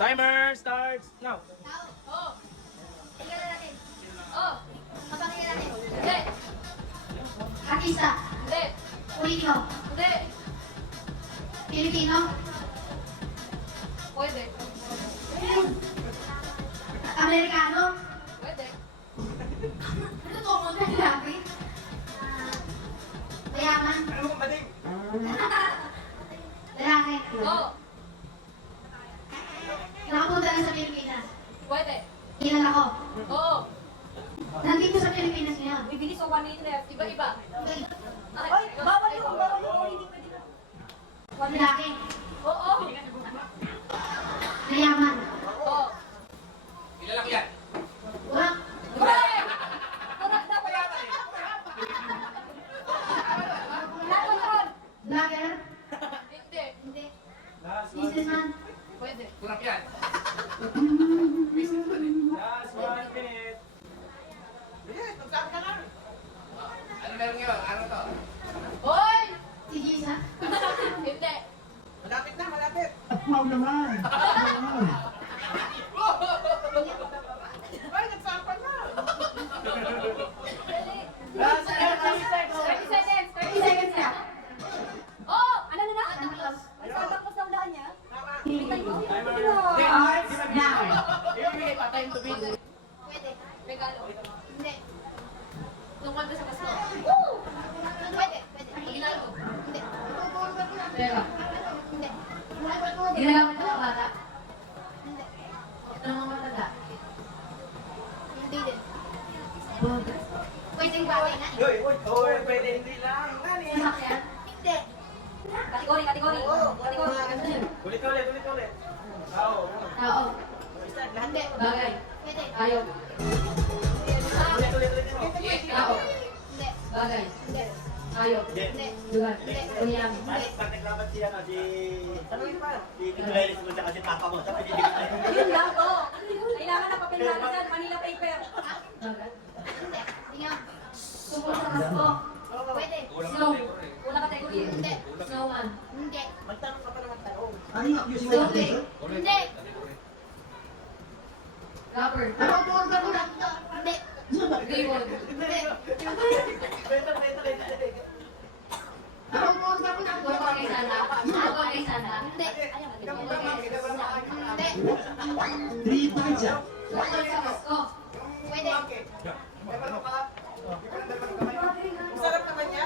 Timer starts now. Oh. Tingnan natin. Oh. Mapakinggan natin. Hindi. Artista. Hindi. Politiko. Hindi. Pilipino. Pwede. Amerikano. Pwede. Ano to? Lalaki. Mayaman. Ano mo bading? Lalaki. Oo. Nakapunta na sa Pilipinas. Pwede. Ilan ako? Oo. Nandito sa Pilipinas ngayon. Bibili sa 1 minute left. Iba-iba. Ay, bawal yung hindi pwede na. Lalaki. Oo. Mayaman. Oo. Ilalaki yan. Walang. Correct! Correct na pala. Nakontrol. Vlogger. Hindi. Hindi. Last one. Businessman. Pwede. Kurap yan. Last 1 minute. Ano meron ngayon? Ano to? Hoy! Si Gisa. Hindi. Malapit na, malapit. Wow naman! Ay, nagsapan na. Last 30 seconds. 30 seconds na. Oh! Ano na na? Ay, Santa Claus na unahan niya. Bintay ko. Timer. Starts now. Ibibigay pa time to beat. Pwede. Regalo. Hindi. Tungkol ba sa Pasko? Woo! Pwede. Pwede. Ginalo. Hindi. Pera. Hindi. Ginagamit mo sa bata. Hindi. Ito naman matanda. Hindi din. Pwedeng bagay na. Uy, uy, uy, pwede hindi lang. Nani? Sasakyan. Hindi. Kategory. Kategory. Ulit, ulit, ulit, ulit. Oo. Tao. Hindi. Bagay. Pwede. Hayop. Ulit, ulit, ulit. ulit. Tao. Hindi. Bagay. Hindi. Hayop. Hindi. Lugar. Unyang. Pag naglaban siya na si... Si Tiguelis mo siya kasi papa mo. Sa pinibigay tayo. Yun lang po. Kailangan ng papel na dyan. Manila paper. Bagay. Hindi. Tingnan. Tungkol sa Pasko. Pwede. Snow. Unang kategory. Hindi. Snowman. Hindi. Magtanong ka pa naman tanong. Ano yung abuse mo? Snowflake. Hindi. Rapper. Hindi. Ribbon. Hindi. Beto, beto, beto. Tungkol pa kay Santa. Tungkol kay Santa. Hindi. Hindi. 3 points ah. Tungkol sa Pasko. Pwede. Sarap naman niya.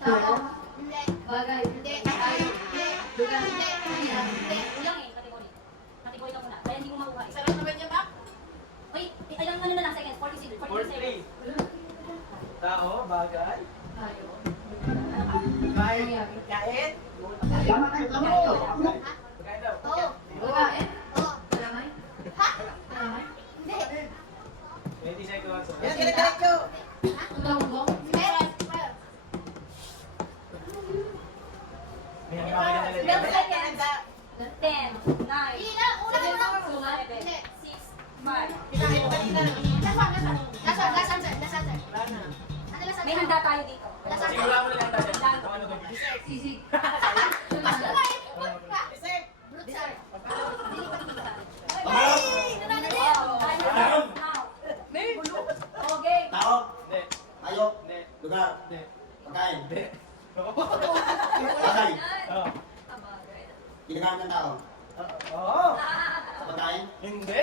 Tao. Hindi. Bagay. Hindi. Hayop. Hindi. Lugar. Hindi. Unyang. Hindi. Unyang eh. Kategory. Kategory ka muna. Kaya hindi mo makuha. Isa Sarap naman niya ba? Wait. Ilang ano na lang seconds? 40 seconds. 40 seconds. 43. Tao, bagay. Hayop. Kain. Unyang. Kain. Tama kayo, tama kayo. Kain daw. Oo. Pagkain. Oo. Kalamay. Ha? Kalamay. Hindi. 20 seconds. Yan, kinikilig Ang tawag Meron. May makakita na Meron. lang. Seconds. 10, 9, Hindi na. Una. 7, Hindi. 6, 5. Lasan, sir. Lasan, sir. Ano lasan? May handa tayo dito. Lasan, sir. Sigura mo na lang tayo. Lalo. Ano ba? Sisig. Basta nga, ipupot ka. Brute, sir. Dili pa dito sa atin. Ay! Nananali. Now. Okay. Tao, Hindi. hayop, Hindi. lugar, Hindi. pagkain, Hindi. bagay, Oo. ginagamit ng tao, Oo. sa pagkain, Hindi.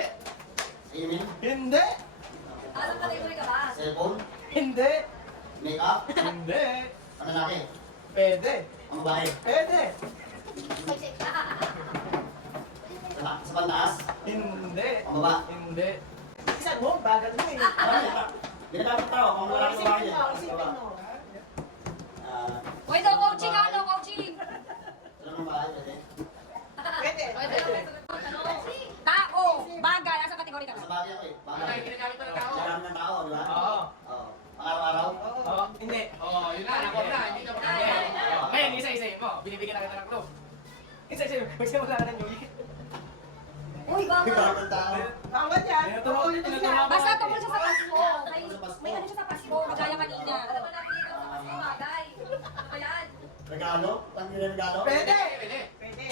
sa inumin, Hindi. Anong kategory ka ba? cellphone, Hindi. make-up, Hindi. pananaki, Pwede. ang babae, Pwede. sa pantaas, Hindi. ang baba. Hindi. Isan mo, bagal mo eh. Ginagamit ng tao, kung wala ng babae yan, baba. Wait, no, coaching ano, coaching. Sila ng babae, pwede. Pwede. Tao, bagay, asa kategory ka Sa ba? bagay ako eh, bagay. Ginagamit mo ng tao. Ginagamit ng tao, di ba? Oo. Oo. Pang-araw-araw, Oo. Hindi. Oo, yun na. Ako na. Hindi na hindi. Ngayon, isa-isayin mo. Binibigyan na kita ng clue. Isa-isayin mo. Magsimula ka ng New Year. Uy, bagay. ginagamit ng tao. Tama dyan. Basta tungkol siya sa Pasko. May ano siya sa Pasko, kagaya kanina. Ano ba natin dito sa Pasko, bagay? Ano ba yan? Regalo? Pang regalo? Pwede. Pwede. Pwede.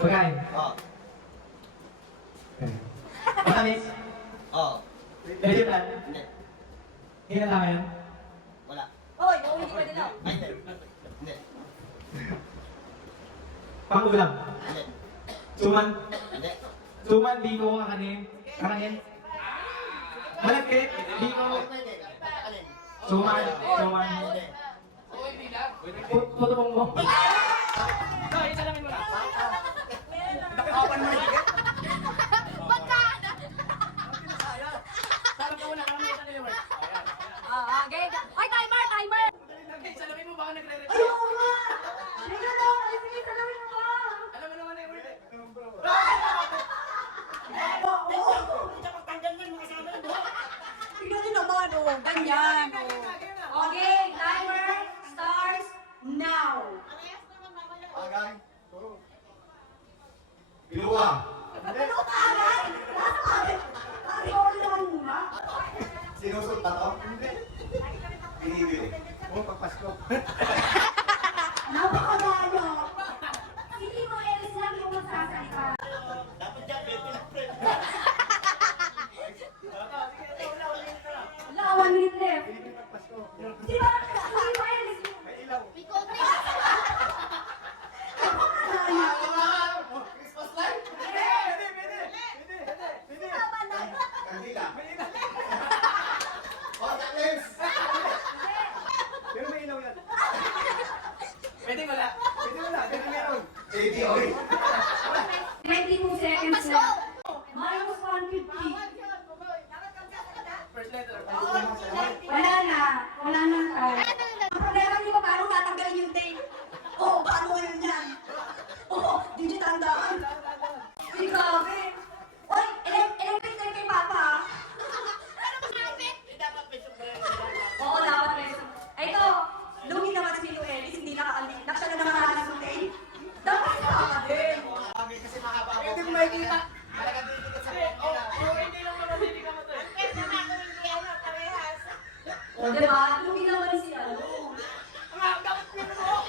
Pagkain. Oo. Matamis. Oo. Vegetal. Hindi. Kinalaman. Wala. Hoy, nauwi ko din ako. Ay, hindi. Hindi. Pangulam. Hindi. Suman. Hindi. Suman, biko, kakanin. Karangin. Malagkit. Biko. Pwede. Alin? Suman. Suman. Hindi. Tutubong mo. No, isa namin mo na. Nakakapan mo na. Sarap ka muna, karang isa nila. Okay. Ay, timer, timer! Salamin mo, baka nagre-record. Ayoko nga! Ayoko na! Sige, salawin mo ba? Alam mo naman na yung word eh. Tignan niyo naman, oh. Ganyan, oh. Okay, timer starts now. Agay. Piluwa. Ano ka agad? Nasa agad? Pari-ori naman muna. Sinusot pa to? Binibili. Oo, pagpasko. Napakalayo. Hindi mo Elis lang yung magsasalita. Dapat dyan, 20 lang, friend. Wala, 1 minute left. Di ba? Hindi mo Elis yung... May ilaw. Christmas light? Kandila. Contact lens. Pero may ilaw yan. Pwede wala. Pwede wala. Pwede meron. Baby oil. 22 seconds left. Minus 150. First letter. Wala na. Wala na tayo. Ang problema niyo pa paano tatanggalin yung tape? Oo, paano ngayon yan? Oo, digital daan. Ay, grabe. Oy, electric tape kay Papa. Dapat may sombrero. Oo, dapat rin. Ay, ito. Lugi naman si Tito Ellis, hindi nakaalis. Siya na nakaalis ng tape. Dapat si Papa din. Kasi mahaba ako. Pwede mo makikita. Talaga dito sa Hindi lang naman, hindi ka matay. O, diba? Lugi naman si ano. Ang dapat pino mo.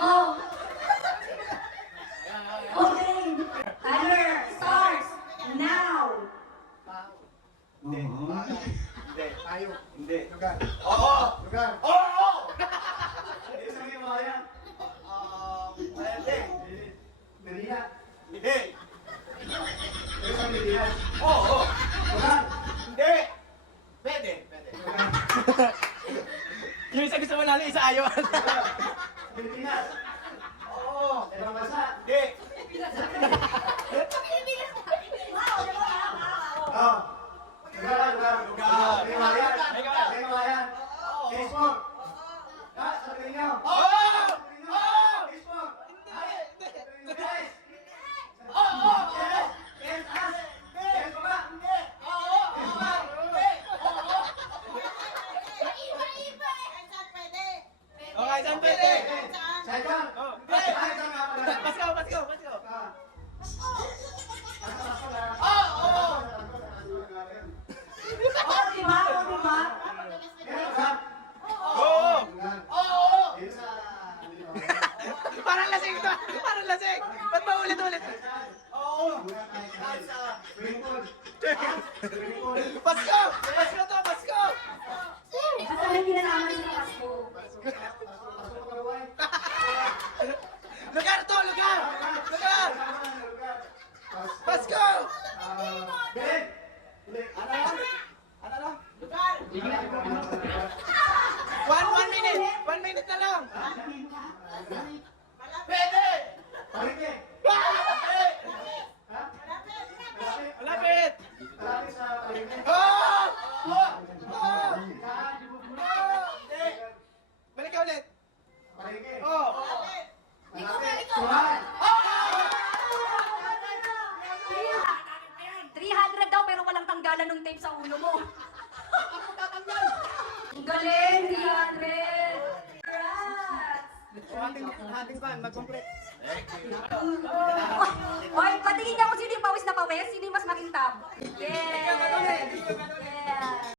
Oh. Okay. Timer starts now. Hindi. Hindi. Tayo. Hindi. Lugar. Oo! Lugar. Oo! Hindi sabihin mo yan. Hindi. Medina. Hindi. Hindi sa Medina. Oo! Lugar. Hindi. Pwede. Pwede. Yung isa gusto mo natin, isa ayaw. Pilipinas. Oo! Ibang bansa. Hindi. Oh. Lugar. Lugar. Lugar. May mayan. May mayan. May mayan. Facebook. Ah, sabihin niyo. Oo! Sabihin niyo. Facebook. Guys. Oo! Yes. Yes, us. Yes, baba. Oo! Okay, saan pwede? Saigon. Oh. Ay, saan nga pala? Pasko, Pasko, Pasko. Ah. Oo! Oh, diba? Oh, diba? Oo! Oo! Parang lasing ito! Parang lasing! Ba't ba ulit-ulit? Oo! Pasko! Pasko to! Pasko! Basta hindi na naman yung Pasko. Lugar to! Lugar! Lugar! Pasko! Ben! Ano? One minute! 1 minute na lang! Pwede! Palengke! Ha? Malapit! Malapit sa palengke. Oh! Oo! Oh! Hindi! Balik ka ulit! Palengke. Oh! Malapit. Tuhan. 300 daw pero walang tanggalan ng tape sa ulo mo. Ang galing, 300! Congrats! Hating pan, mag-complete. Oy, patingin niya kung sino yung pawis na pawis, sino yung mas makintab. Yeah! Yeah!